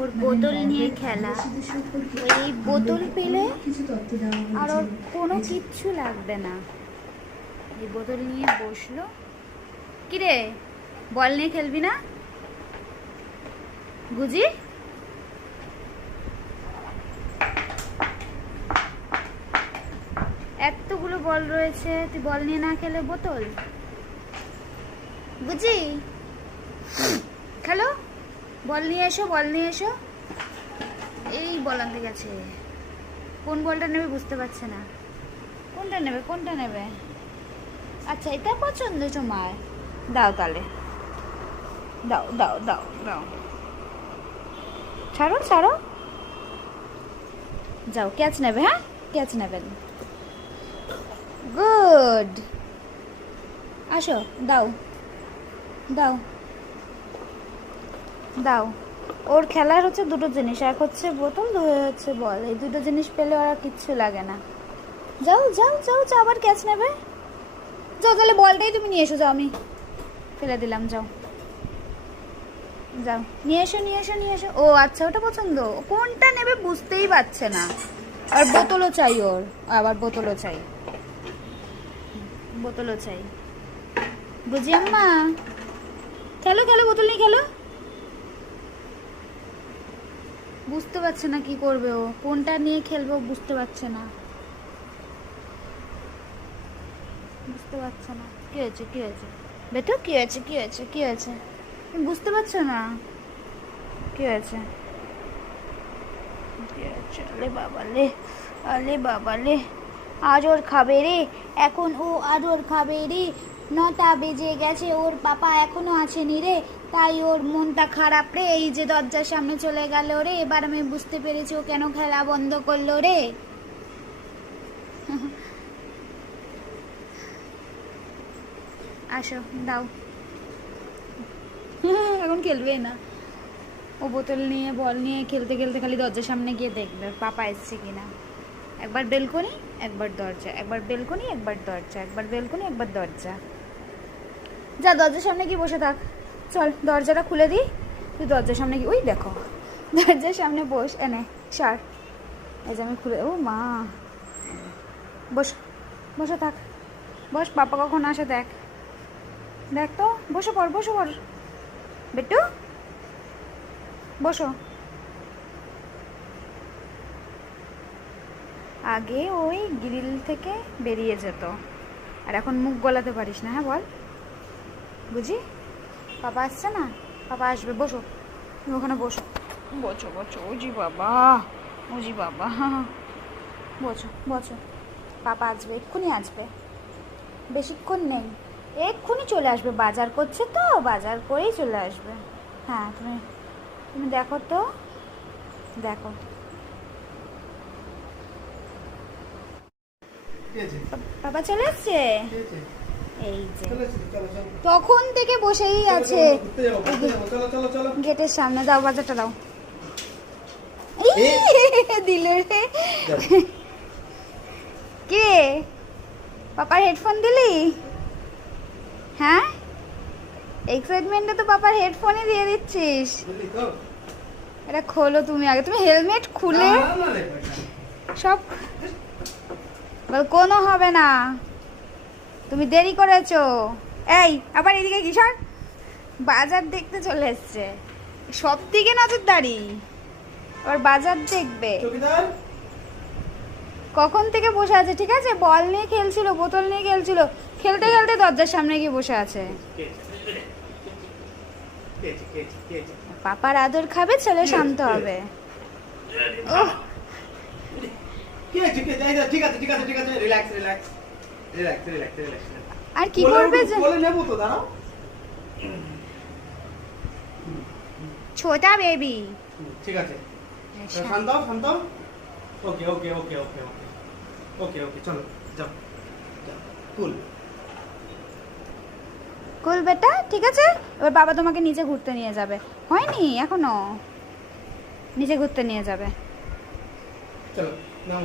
ওর বোতল নিয়ে খেলা, এই বোতল পেলে আর ওর কোনো কিচ্ছু লাগবে না। এই বোতল নিয়ে বসলো। কিরে, বল নিয়ে খেলবি না গুজি? এতগুলো বল রয়েছে, তুই বল নিয়ে না খেলে বোতল? বুঝি খেলো, বল নিয়ে এসো, বল নিয়ে এসো। এই বল আনতে গেছে। কোন বলটা নেবে বুঝতে পারছে না। কোনটা নেবে, কোনটা নেবে? আচ্ছা, এটা পছন্দ তোমার, দাও তাহলে, দাও দাও দাও দাও। ছাড়ো ছাড়ো, যাও ক্যাচ নেবে। হ্যাঁ, ক্যাচ নেবেন। গুড, আসো, দাও দাও দাও। ওর খেলার হচ্ছে দুটো জিনিস, এক হচ্ছে বোতল, দুই হচ্ছে বল। এই দুটো জিনিস পেলে ওর আর কিচ্ছু লাগে না। যাও যাও যাও যাও, আবার ক্যাচ নেবে। যাও তাহলে বলটাই তুমি নিয়ে এসো, যাও, আমি ফেলে দিলাম। যাও যাও, নিয়ে এসো নিয়ে এসো নিয়ে এসো। ও আচ্ছা, ওটা পছন্দ, কোনটা নেবে বুঝতেই পারছে না। আর বোতলও চাই ওর, আবার বোতলও চাই, বোতলও চাই। বুঝি আম্মা, খেলো খেলো, বোতল নিয়ে খেলো। বুঝতে পারছে না কি করবে, ও কোনটা নিয়ে খেলবে বুঝতে পারছে না, বুঝতে পারছে না। কি হয়েছে, কি হয়েছে বেটু, কি হয়েছে, কি হয়েছে, কি হয়েছে? তুমি বুঝতে পারছো না কি হয়েছে? কি হয়েছে? আলে বাবা লে, আলে বাবা লে, আজ ওর খাবে রে। এখন ও আজ ওর খাবে রে। 9টা বেজে গেছে, ওর পাপা এখনো আসেনি রে। তাই ওর মনটা খারাপ রে। এই যে দরজার সামনে চলে গেল রে, এবার আমি বুঝতে পেরেছি ও কেন খেলা বন্ধ করলো রে। আসো, দাও। এখন খেলবে না ও, বোতল নিয়ে বল নিয়ে খেলতে খেলতে খালি দরজার সামনে গিয়ে দেখবে পাপা এসছে কিনা। একবার বেলকনি, একবার দরজা, একবার বেলকনি, একবার দরজা, একবার বেলকনি, একবার দরজা। যা দরজার সামনে গিয়ে বসে থাক। চল দরজাটা খুলে দিই, তুই দরজার সামনে গিয়ে, ওই দেখো দরজার সামনে বস। এনে সার, এই যে আমি খুলে, ও মা, বস, বসে থাক, বস। পাপা কখন আসে দেখ, দেখ তো, বসে পড়, বসে পড় বেটু, বসো। আগে ওই গ্রিল থেকে বেরিয়ে যেত, আর এখন মুখ গলাতে পারিস না। হ্যাঁ বল বুঝি, পাপা আসছে না, পাপা আসবে, বসো তুমি ওখানে, বসো বসো বসো। ওজি বাবা, ওজি বাবা, বসো বসো। পাপা আসবে, এক্ষুনি আসবে, বেশিক্ষণ নেই, এক্ষুনি চলে আসবে। বাজার করছে তো, বাজার করেই চলে আসবে। হ্যাঁ, তুমি তুমি দেখো তো, দেখো। বাবা চলে আসছে, এই যে তখন থেকে বসেই আছে গেটের সামনে। দাও বাজারটা, দাও। দিলে রে, কে পাপার হেডফোন দিলি? হ্যাঁ, এক্সাইটমেন্টে তো পাপার হেডফোনই দিয়ে দিচ্ছিস। এটা খোলো তুমি আগে, তুমি হেলমেট খুলে সব, কোনো হবে না, তুমি দেরি করেছো। এই আবার এদিকে কিশোর বাজার দেখতে চলে এসছে, সব দিকে নজরদারি, আবার বাজার দেখবে। কখন থেকে বসে আছে, ঠিক আছে, বল নিয়ে খেলছিল, বোতল নিয়ে খেলছিল, খেলতে খেলতে দরজার সামনে গিয়ে বসে আছে। পাপার আদর খাবে, ছেলে শান্ত হবে। ওহ, আর কি করবে, ছোটা বেবি। ঠিক আছে, শান্ত শান্ত। ওকে ওকে ওকে ওকে ওকে ওকে ওকে, চলো যাও, কুল কুল বেটা, ঠিক আছে। এবার বাবা তোমাকে নিচে ঘুরতে নিয়ে যাবে, হয়নি এখনো, নিচে ঘুরতে নিয়ে যাবে। চলো নাও।